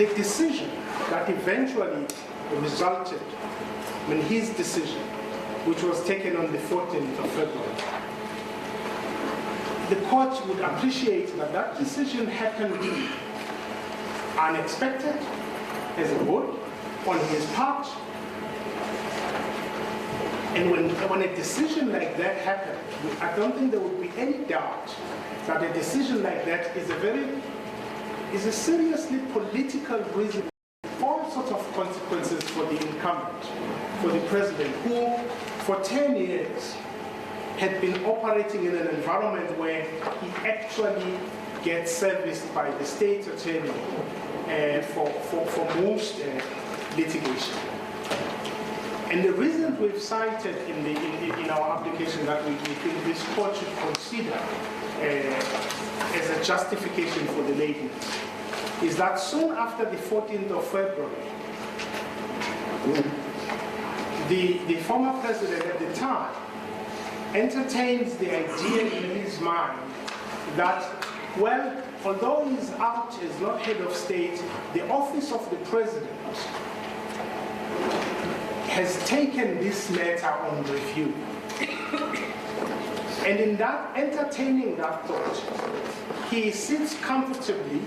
the decision that eventually resulted in his decision, which was taken on the 14th of February, the court would appreciate that that decision happened unexpected, as it would, on his part. And when a decision like that happened, I don't think there would be any doubt that a decision like that is a seriously political reason, all sorts of consequences for the incumbent, for the president, who for 10 years had been operating in an environment where he actually gets serviced by the state attorney for most litigation. And the reasons we've cited in our application that we think this court should consider as a justification for the lateness is that soon after the 14th of February, the former president at the time entertains the idea in his mind that, well, although he's out as not head of state, the office of the president has taken this matter on review. And in that, entertaining that thought, he sits comfortably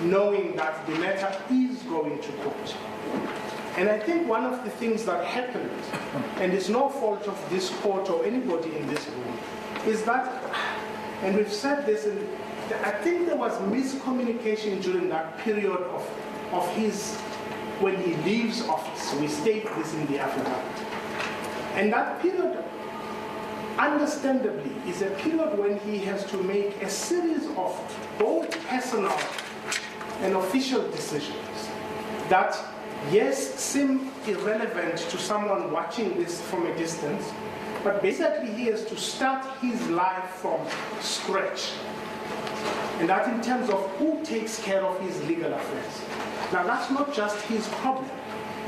knowing that the matter is going to court. And I think one of the things that happened, and it's no fault of this court or anybody in this room, is that, and we've said this, and I think there was miscommunication during that period of his, when he leaves office. We state this in the affidavit. And that period, understandably, is a period when he has to make a series of both personal and official decisions that, yes, seem irrelevant to someone watching this from a distance, but basically he has to start his life from scratch. And that in terms of who takes care of his legal affairs. Now that's not just his problem,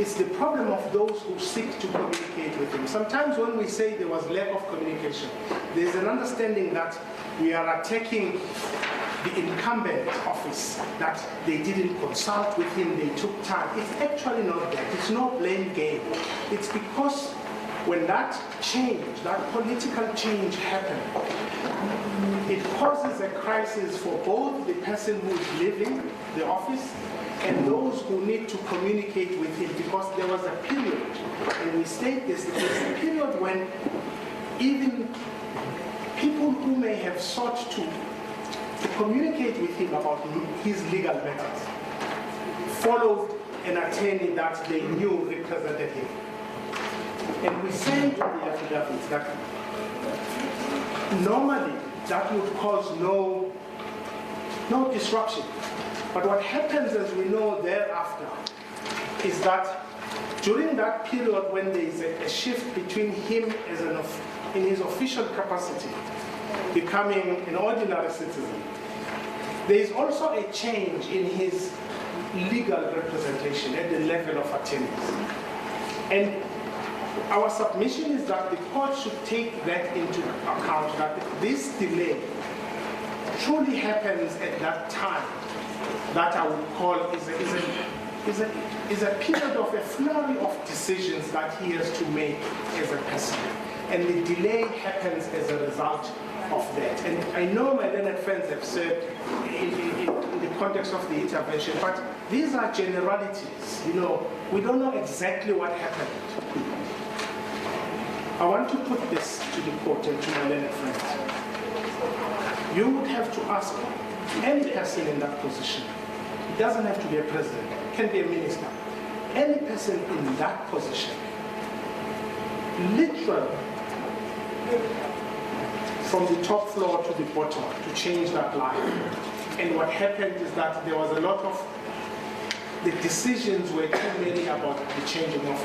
it's the problem of those who seek to communicate with him. Sometimes when we say there was lack of communication, there's an understanding that we are attacking the incumbent office, that they didn't consult with him, they took time. It's actually not that. It's no blame game. It's because when that change, that political change happened, it causes a crisis for both the person who is leaving the office and those who need to communicate with him, because there was a period, and we state this, there was a period when even people who may have sought to communicate with him about his legal matters followed an attorney that they knew represented him. And we say in the affidavit that normally that would cause no disruption. But what happens, as we know thereafter, is that during that period when there is a shift between him as in his official capacity, becoming an ordinary citizen, there is also a change in his legal representation at the level of attorneys. And our submission is that the court should take that into account, that this delay truly happens at that time that I would call is a period of a flurry of decisions that he has to make as a person. And the delay happens as a result of that. And I know my learned friends have said in the context of the intervention, but these are generalities. You know, we don't know exactly what happened. I want to put this to the court and to my learned friends. You would have to ask any person in that position. It doesn't have to be a president, it can be a minister. Any person in that position, literally, from the top floor to the bottom, to change that life. And what happened is that there was a lot of, the decisions were too many about the changing of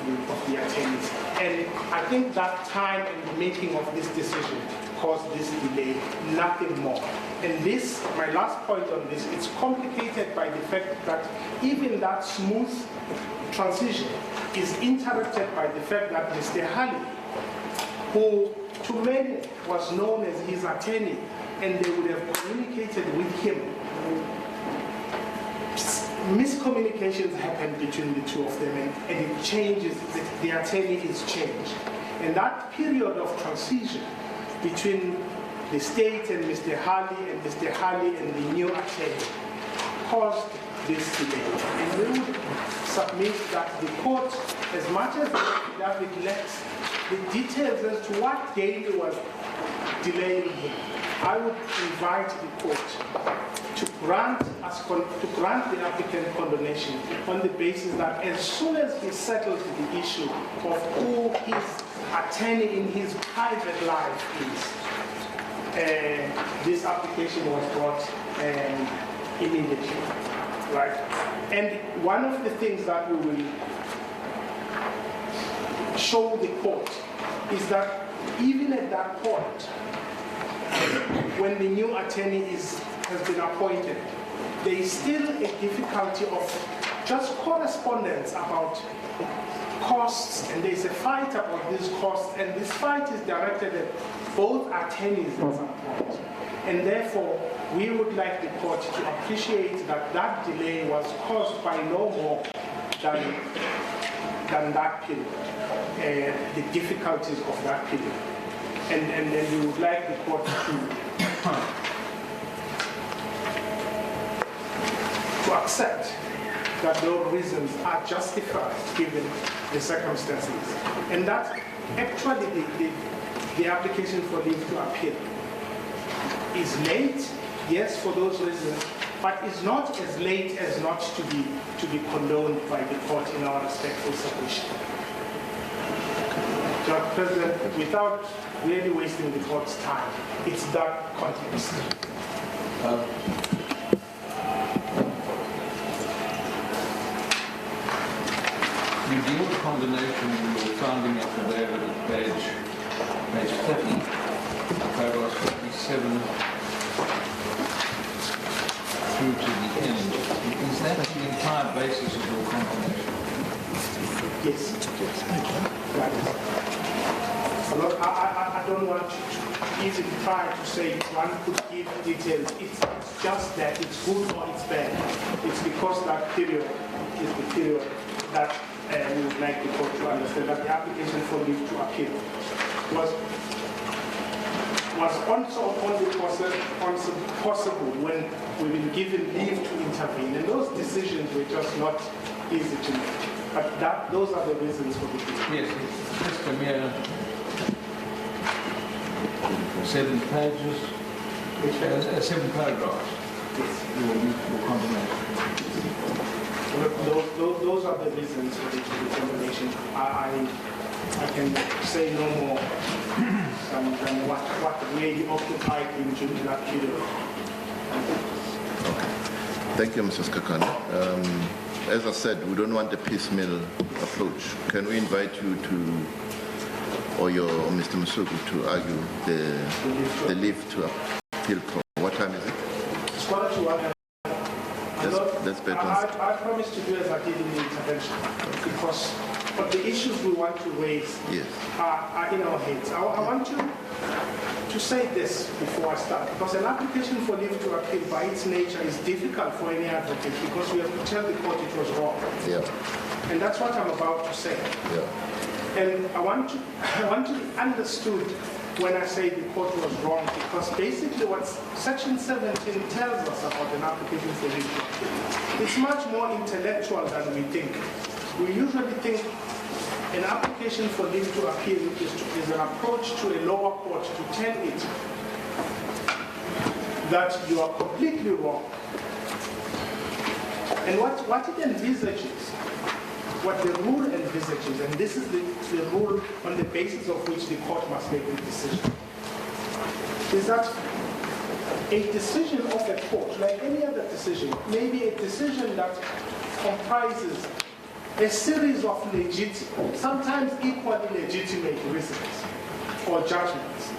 the attorneys. And I think that time and the making of this decision caused this delay, nothing more. And this, my last point on this, it's complicated by the fact that even that smooth transition is interrupted by the fact that Mr. Halley, who to many was known as his attorney, and they would have communicated with him miscommunications happened between the two of them, and it changes, the attorney is changed. And that period of transition between the state and Mr. Harley and Mr. Harley and the new attorney caused this delay. And we would submit that the court, as much as David lacks the details as to what Daly was delaying him, I would invite the court to grant the applicant condonation on the basis that as soon as he settles the issue of who his attorney in his private life is, this application was brought immediately, right? And one of the things that we will show the court is that even at that point, when the new attorney has been appointed, there is still a difficulty of just correspondence about costs, and there's a fight about these costs, and this fight is directed at both attorneys at some point. And therefore, we would like the court to appreciate that that delay was caused by no more than that period, the difficulties of that period. And then we would like the court to accept that those reasons are justified given the circumstances. And that actually the application for leave to appeal is late, yes, for those reasons, but is not as late as not to be condoned by the court in our respectful submission. Mr. President, without really wasting the court's time, it's that context. You deal with condemnation in your founding affidavit at page 30, paragraph 57 through to the end. Is that the entire basis of your condemnation? Yes. Look, I don't want to easily try to say one could give details. It's just that it's good or it's bad. It's because that period is the period that we would like the court to understand that the application for leave to appeal was also only possible when we've been given leave to intervene. And those decisions were just not easy to make. But those are the reasons for the delay. Yes, it's just a mere 7 pages, 7 paragraphs. Yes. Your condemnation. Those are the reasons for the condemnation. I can say no more than what really occupied him during that period. Thank you, Mrs. Kakane. As I said, we don't want a piecemeal approach. Can we invite you to, or Mr. Masuku, to argue the leave to appeal? What time is it? It's 1:45. That's better. I promise to do as I did in the intervention, because but the issues we want to raise are in our heads. I want to say this before I start, because an application for leave to appeal by its nature is difficult for any advocate, because we have to tell the court it was wrong. Yeah. And that's what I'm about to say. Yeah. And I want to be understood when I say the court was wrong, because basically what Section 17 tells us about an application for leave to appeal, it's much more intellectual than we think. We usually think an application for leave to appeal is an approach to a lower court to tell it that you are completely wrong. And what it envisages, what the rule envisages, and this is the rule on the basis of which the court must make the decision, is that a decision of a court, like any other decision, may be a decision that comprises a series of sometimes equally legitimate reasons or judgments.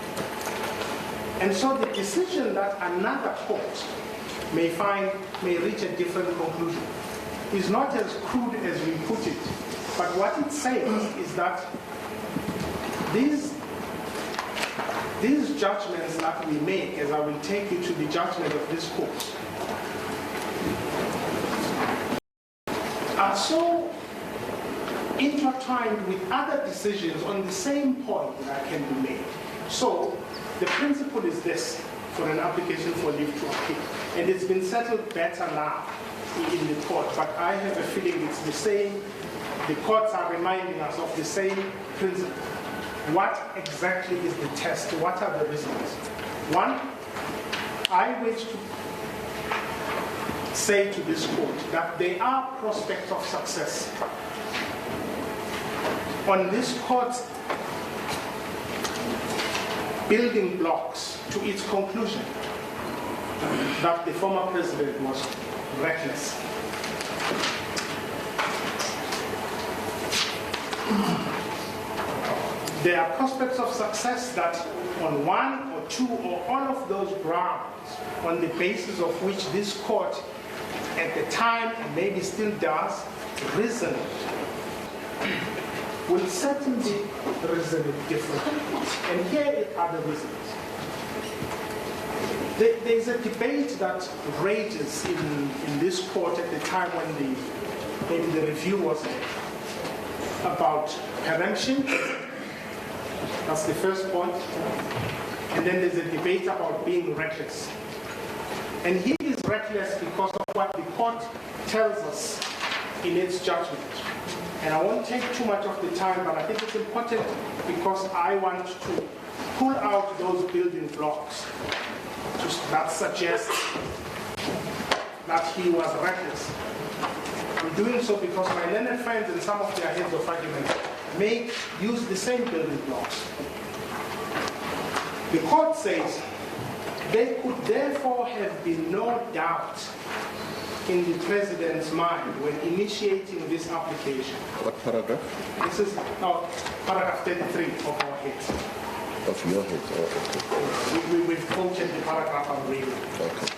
And so the decision that another court may reach a different conclusion is not as crude as we put it, but what it says is that these judgments that we make, as I will take you to the judgment of this court, intertwined with other decisions on the same point that can be made. So the principle is this for an application for leave to appeal. And it's been settled better now in the court, but I have a feeling it's the same. The courts are reminding us of the same principle. What exactly is the test? What are the reasons? One, I wish to say to this court that there are prospects of success on this court's building blocks to its conclusion that the former president was reckless. There are prospects of success that on one or two or all of those grounds, on the basis of which this court at the time, and maybe still does, reasoned, will certainly reason it differently. And here are the reasons. There's a debate that rages in this court at the time when maybe the review was made about preemption. That's the first point. And then there's a debate about being reckless. And he is reckless because of what the court tells us in its judgment. And I won't take too much of the time, but I think it's important because I want to pull out those building blocks that suggest that he was reckless. I'm doing so because my learned friends and some of their heads of argument may use the same building blocks. The court says there could therefore have been no doubt in the president's mind when initiating this application. What paragraph? This is paragraph 33 of our head. Of your head? Oh, okay. We've quoted the paragraph I'm reading. Okay.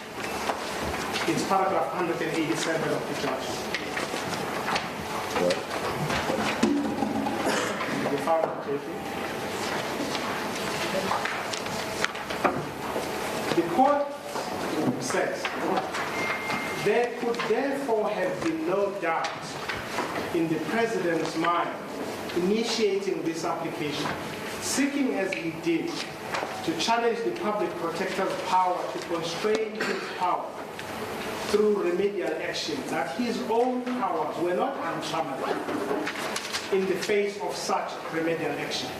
It's paragraph 187 of the judgment. What? You found it, JP? The court says, there could therefore have been no doubt in the president's mind initiating this application, seeking as he did to challenge the public protector's power to constrain his power through remedial action, that his own powers were not untrammeled in the face of such remedial action.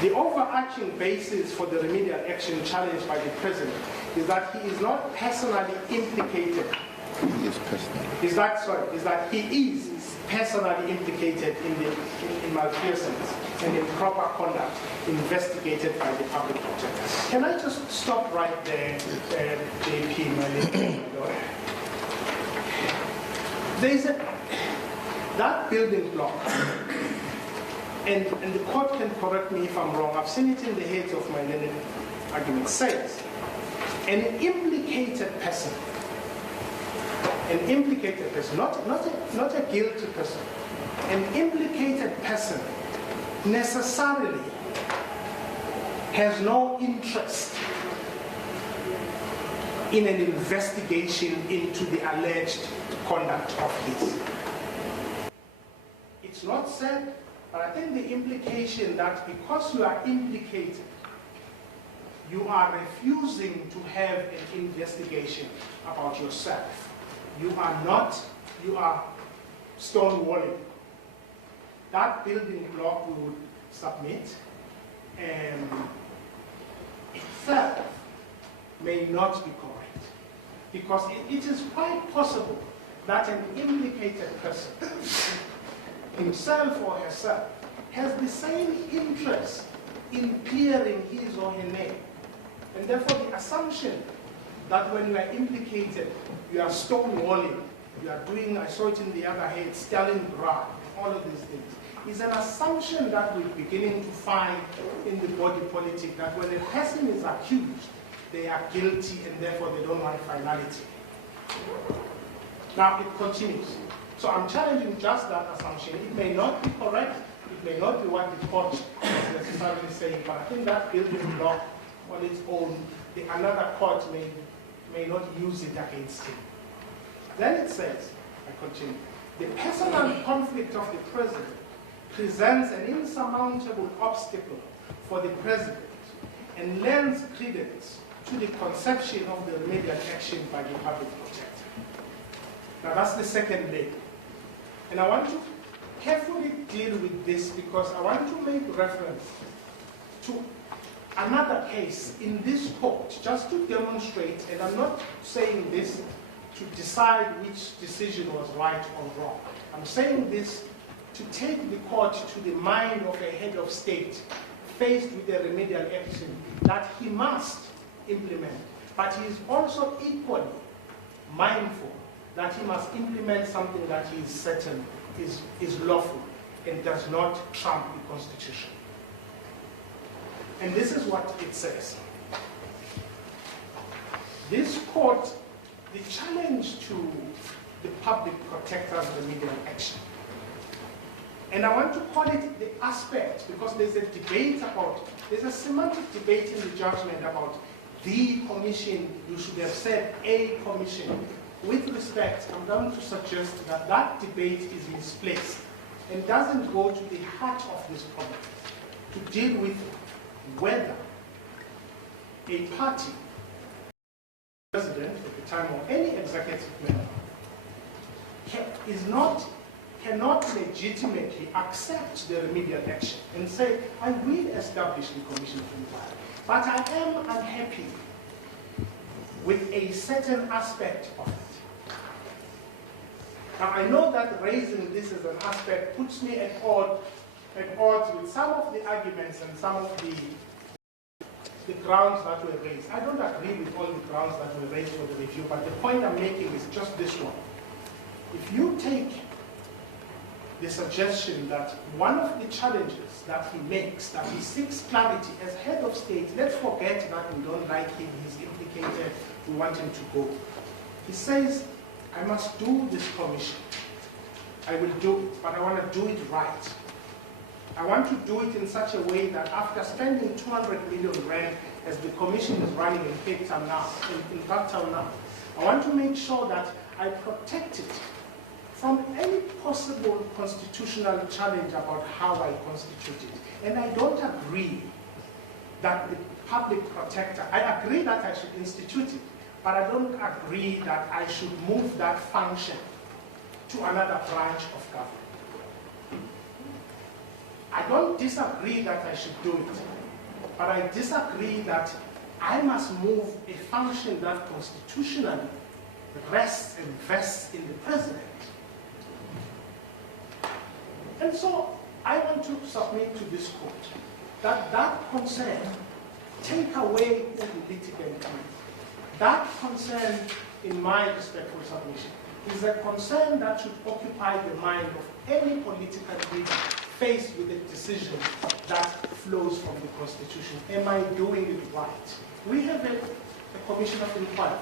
The overarching basis for the remedial action challenged by the president is that he is not personally implicated. He is personally. Is that he is personally implicated in malfeasance and improper conduct investigated by the public protector. Can I just stop right there, JP, my lawyer? There's that building block. And the court can correct me if I'm wrong. I've seen it in the heads of my learned argument. Says an implicated person, not a guilty person, an implicated person necessarily has no interest in an investigation into the alleged conduct of his. It's not said. But I think the implication that because you are implicated, you are refusing to have an investigation about yourself. You are stonewalling. That building block we would submit itself may not be correct. Because it is quite possible that an implicated person himself or herself has the same interest in clearing his or her name. And therefore the assumption that when you are implicated, you are stonewalling, you are doing, I saw it in the other head, Stalingrad, all of these things, is an assumption that we're beginning to find in the body politic, that when a person is accused, they are guilty and therefore they don't want finality. Now it continues. So I'm challenging just that assumption. It may not be correct, it may not be what the court is necessarily saying, but I think that building block on its own, another court may not use it against him. Then it says, I continue, the personal conflict of the president presents an insurmountable obstacle for the President and lends credence to the conception of the remedial action by the public protector. Now that's the second leg. And I want to carefully deal with this because I want to make reference to another case in this court, just to demonstrate, and I'm not saying this to decide which decision was right or wrong. I'm saying this to take the court to the mind of a head of state faced with a remedial action that he must implement. But he is also equally mindful that he must implement something that he is certain is lawful and does not trump the Constitution. And this is what it says. This court, the challenge to the public protector's remedial action. And I want to call it the aspect because there's a debate about, there's a semantic debate in the judgment about the commission, you should have said a commission. With respect, I'm going to suggest that that debate is misplaced and doesn't go to the heart of this problem, to deal with whether a party, president at the time or any executive member, cannot legitimately accept the remedial action and say, I will establish the commission of inquiry, but I am unhappy with a certain aspect of it. Now I know that raising this as an aspect puts me at odds with some of the arguments and some of the grounds that were raised. I don't agree with all the grounds that were raised for the review, but the point I'm making is just this one. If you take the suggestion that one of the challenges that he makes, that he seeks clarity as head of state, let's forget that we don't like him, he's implicated, we want him to go. He says, I must do this commission. I will do it, but I want to do it right. I want to do it in such a way that after spending 200 million rand, as the commission is running in Cape Town now, I want to make sure that I protect it from any possible constitutional challenge about how I constitute it. And I don't agree that the public protector, I agree that I should institute it, but I don't agree that I should move that function to another branch of government. I don't disagree that I should do it, but I disagree that I must move a function that constitutionally rests and vests in the president. And so I want to submit to this court that that concern take away all the litigant. That concern, in my respectful submission, is a concern that should occupy the mind of any political leader faced with a decision that flows from the Constitution. Am I doing it right? We have a commission of inquiry.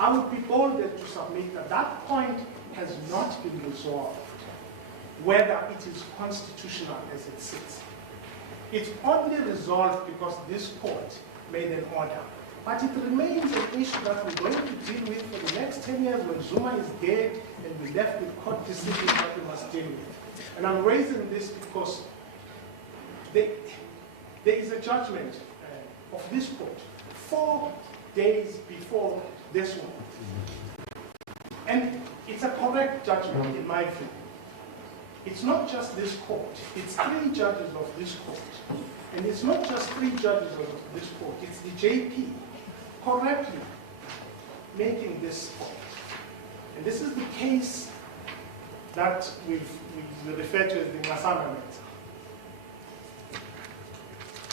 I would be bolded to submit that that point has not been resolved, whether it is constitutional as it sits. It's only resolved because this court made an order. But it remains an issue that we're going to deal with for the next 10 years when Zuma is dead and we're left with court decisions that we must deal with. And I'm raising this because there is a judgment of this court 4 days before this one. And it's a correct judgment in my view. It's not just this court, it's 3 judges of this court. And it's not just 3 judges of this court, it's the JP correctly making this point. And this is the case that we refer to as the Ngasana matter.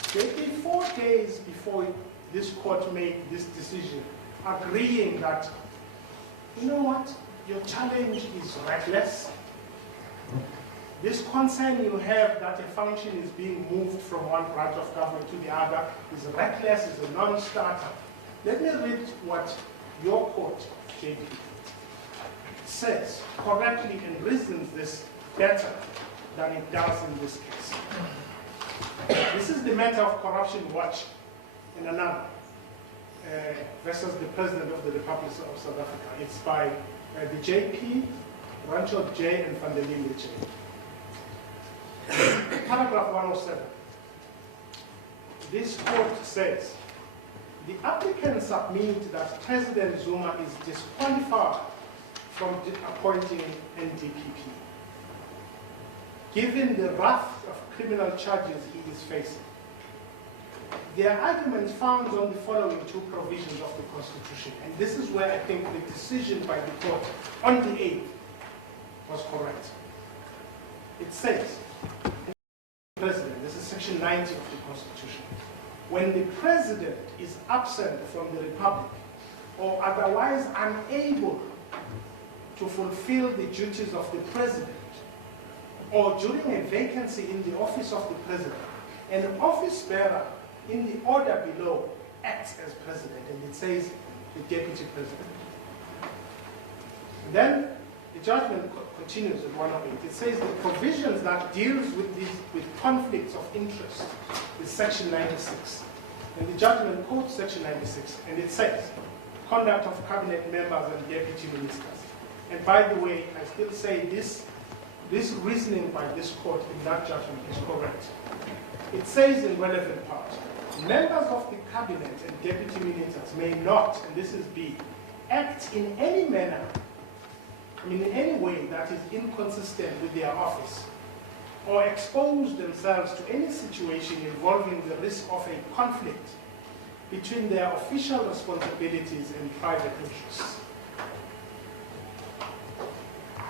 JP 4 days before this court made this decision, agreeing that, you know what, your challenge is reckless. This concern you have that a function is being moved from one branch of government to the other is reckless, is a non-starter. Let me read what your court, JP, says correctly and reasons this better than it does in this case. This is the matter of Corruption Watch in another versus the President of the Republic of South Africa. It's by the JP, Rancho J, and Vandeline J. Paragraph 107. This court says, the applicant submit that President Zuma is disqualified from appointing NDPP, given the raft of criminal charges he is facing. Their argument founds on the following two provisions of the Constitution, and this is where I think the decision by the court on the 8th was correct. It says, President, this is section 90 of the Constitution, when the President is absent from the Republic or otherwise unable to fulfill the duties of the President, or during a vacancy in the office of the President, an office bearer in the order below acts as President, and it says the Deputy President. Then the judgment continues at 108. It says the provisions that deals with conflicts of interest is section 96. And the judgment quotes section 96, and it says conduct of cabinet members and deputy ministers. And by the way, I still say this reasoning by this court in that judgment is correct. It says in relevant part, members of the cabinet and deputy ministers may not, and this is B, act in any manner, in any way that is inconsistent with their office, or expose themselves to any situation involving the risk of a conflict between their official responsibilities and private interests.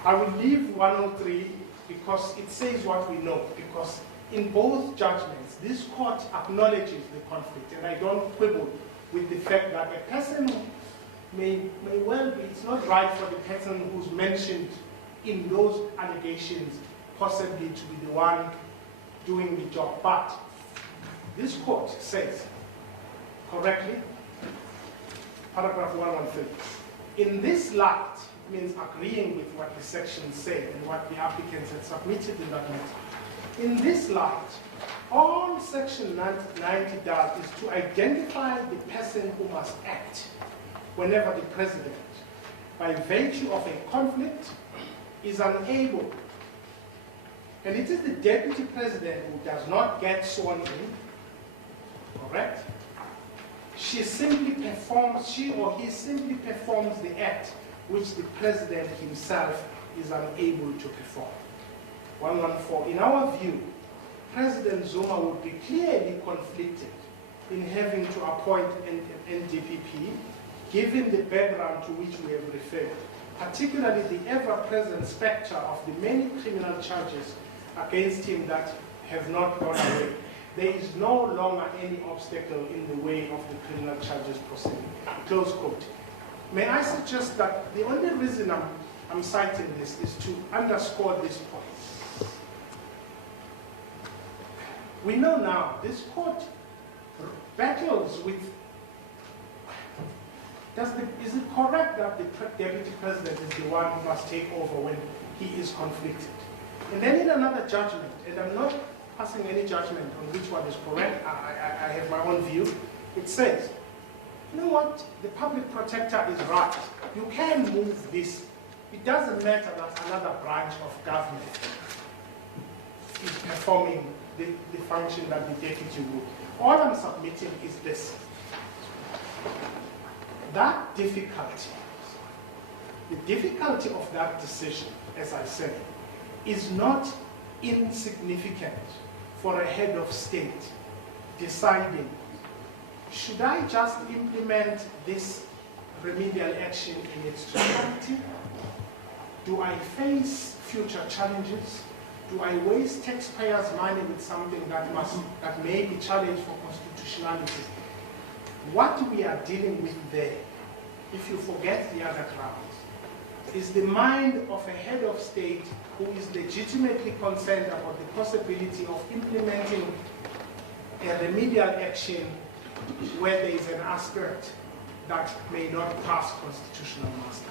I will leave 103 because it says what we know, because in both judgments, this court acknowledges the conflict, and I don't quibble with the fact that a person may well be, it's not right for the person who's mentioned in those allegations possibly to be the one doing the job. But this court says, correctly, paragraph 113, in this light, means agreeing with what the section said and what the applicants had submitted in that matter. In this light, all section 90 does is to identify the person who must act whenever the president, by virtue of a conflict, is unable. And it is the deputy president who does not get sworn in, correct? She or he simply performs the act which the president himself is unable to perform. 114. In our view, President Zuma would be clearly conflicted in having to appoint an NDPP, given the background to which we have referred, particularly the ever-present spectre of the many criminal charges against him that have not gone away. There is no longer any obstacle in the way of the criminal charges proceeding. Close quote. May I suggest that the only reason I'm citing this is to underscore this point. We know now this court battles with, is it correct that the deputy president is the one who must take over when he is conflicted? And then in another judgment, and I'm not passing any judgment on which one is correct, I have my own view, it says, you know what, the public protector is right. You can move this. It doesn't matter that another branch of government is performing the function that the deputy would. All I'm submitting is this. That difficulty, the difficulty of that decision, as I said, is not insignificant for a head of state deciding, should I just implement this remedial action in its totality? Do I face future challenges? Do I waste taxpayers' money with something that may be challenged for constitutionality? What we are dealing with there, if you forget the other grounds, is the mind of a head of state who is legitimately concerned about the possibility of implementing a remedial action where there is an aspect that may not pass constitutional muster.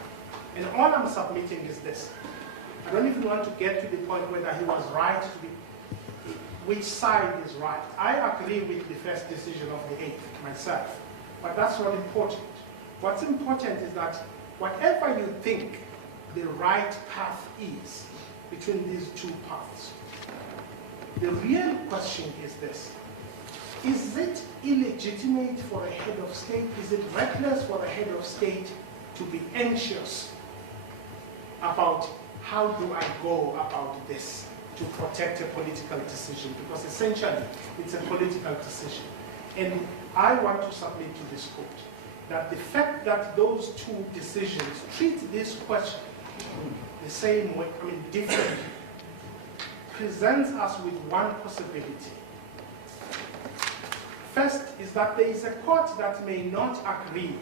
And all I'm submitting is this. I don't even want to get to the point whether he was right, which side is right. I agree with the first decision of the 8th myself, but that's not important. What's important is that whatever you think the right path is between these two paths, The real question is this. Is it illegitimate for a head of state? Is it reckless for a head of state to be anxious about how do I go about this to protect a political decision? Because essentially, it's a political decision. And I want to submit to this court that the fact that those two decisions treat this question the same way, differently, presents us with one possibility. First is that there is a court that may not agree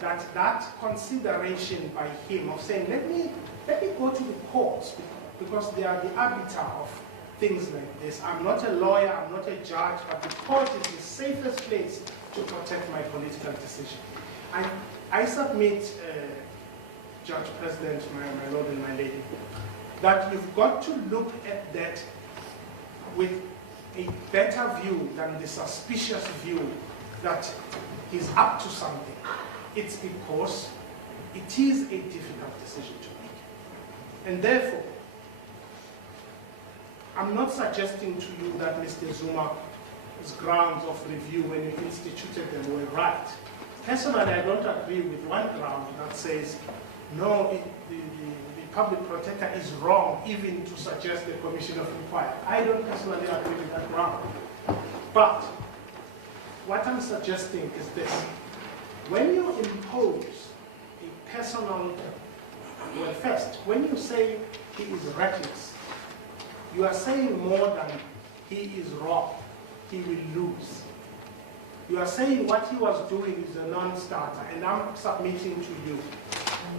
that that consideration by him of saying, let me go to the courts because they are the arbiter of things like this. I'm not a lawyer, I'm not a judge, but the court is the safest place to protect my political decision. I submit, Judge President, my Lord and my Lady, that you've got to look at that with a better view than the suspicious view that he's up to something. It's because it is a difficult decision to make. And therefore, I'm not suggesting to you that Mr. Zuma's grounds of review when you instituted them were right. Personally, I don't agree with one ground that says, no, the public protector is wrong even to suggest the commission of inquiry. I don't personally agree with that ground. But what I'm suggesting is this. When you impose a personal, well, first, when you say he is reckless, you are saying more than he is wrong, he will lose. You are saying what he was doing is a non-starter, and I'm submitting to you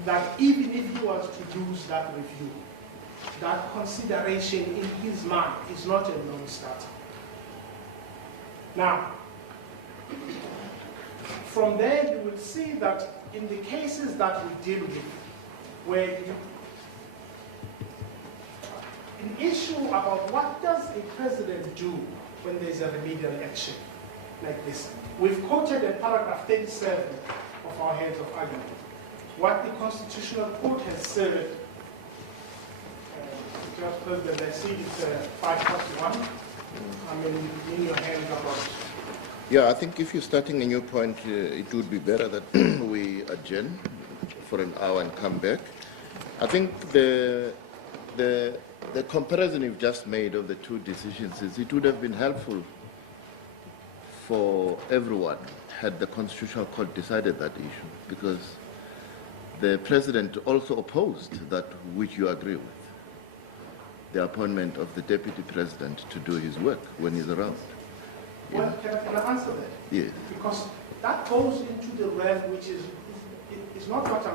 that even if he was to lose that review, that consideration in his mind is not a non-starter. Now, from there you will see that in the cases that we deal with, where an issue about what does a president do when there's a remedial action like this. We've quoted in paragraph 37 of our heads of argument what the Constitutional Court has said. Judge President, I see it's 5:41. In your hands about. Yeah, I think if you're starting a new point, it would be better that we adjourn for an hour and come back. I think the comparison you've just made of the two decisions is it would have been helpful for everyone had the Constitutional Court decided that issue, because the President also opposed that which you agree with, the appointment of the Deputy President to do his work when he's around. Well, can I answer that? Yes. Because that goes into the realm which is not what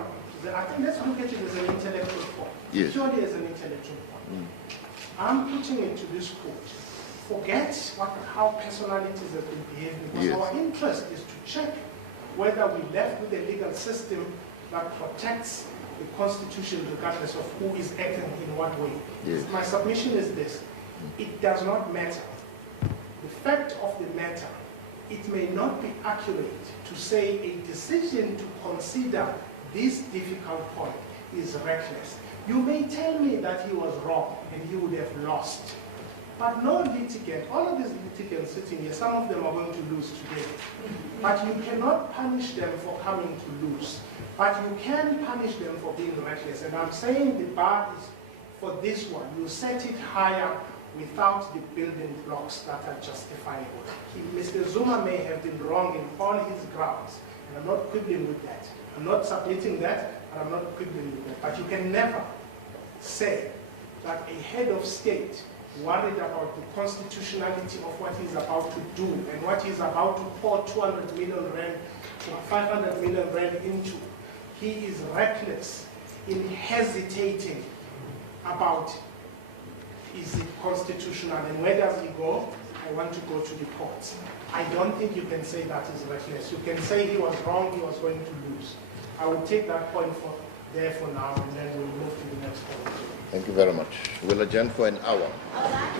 I think let's look at it as an intellectual point. Yes. Purely as an intellectual point. I'm putting it to this court. Forget how personalities have been behaving, because yes. our interest is to check whether we left with a legal system that protects the Constitution regardless of who is acting in what way. Yes. My submission is this. It does not matter. The fact of the matter, it may not be accurate to say a decision to consider this difficult point is reckless. You may tell me that he was wrong and he would have lost. But no litigant, all of these litigants sitting here, some of them are going to lose today. But you cannot punish them for coming to lose. But you can punish them for being reckless. And I'm saying the bar is for this one. You set it higher without the building blocks that are justifiable. Mr. Zuma may have been wrong in all his grounds, and I'm not quibbling with that. I'm not submitting that, and I'm not quibbling with that. But you can never say that a head of state worried about the constitutionality of what he's about to do and what he's about to pour 200 million rand or 500 million rand into, he is reckless in hesitating about is it constitutional and where does he go? I want to go to the courts. I don't think you can say that is reckless. You can say he was wrong, he was going to lose. I will take that point there for now, and then we'll move to the next point. Thank you very much. We'll adjourn for an hour. All right.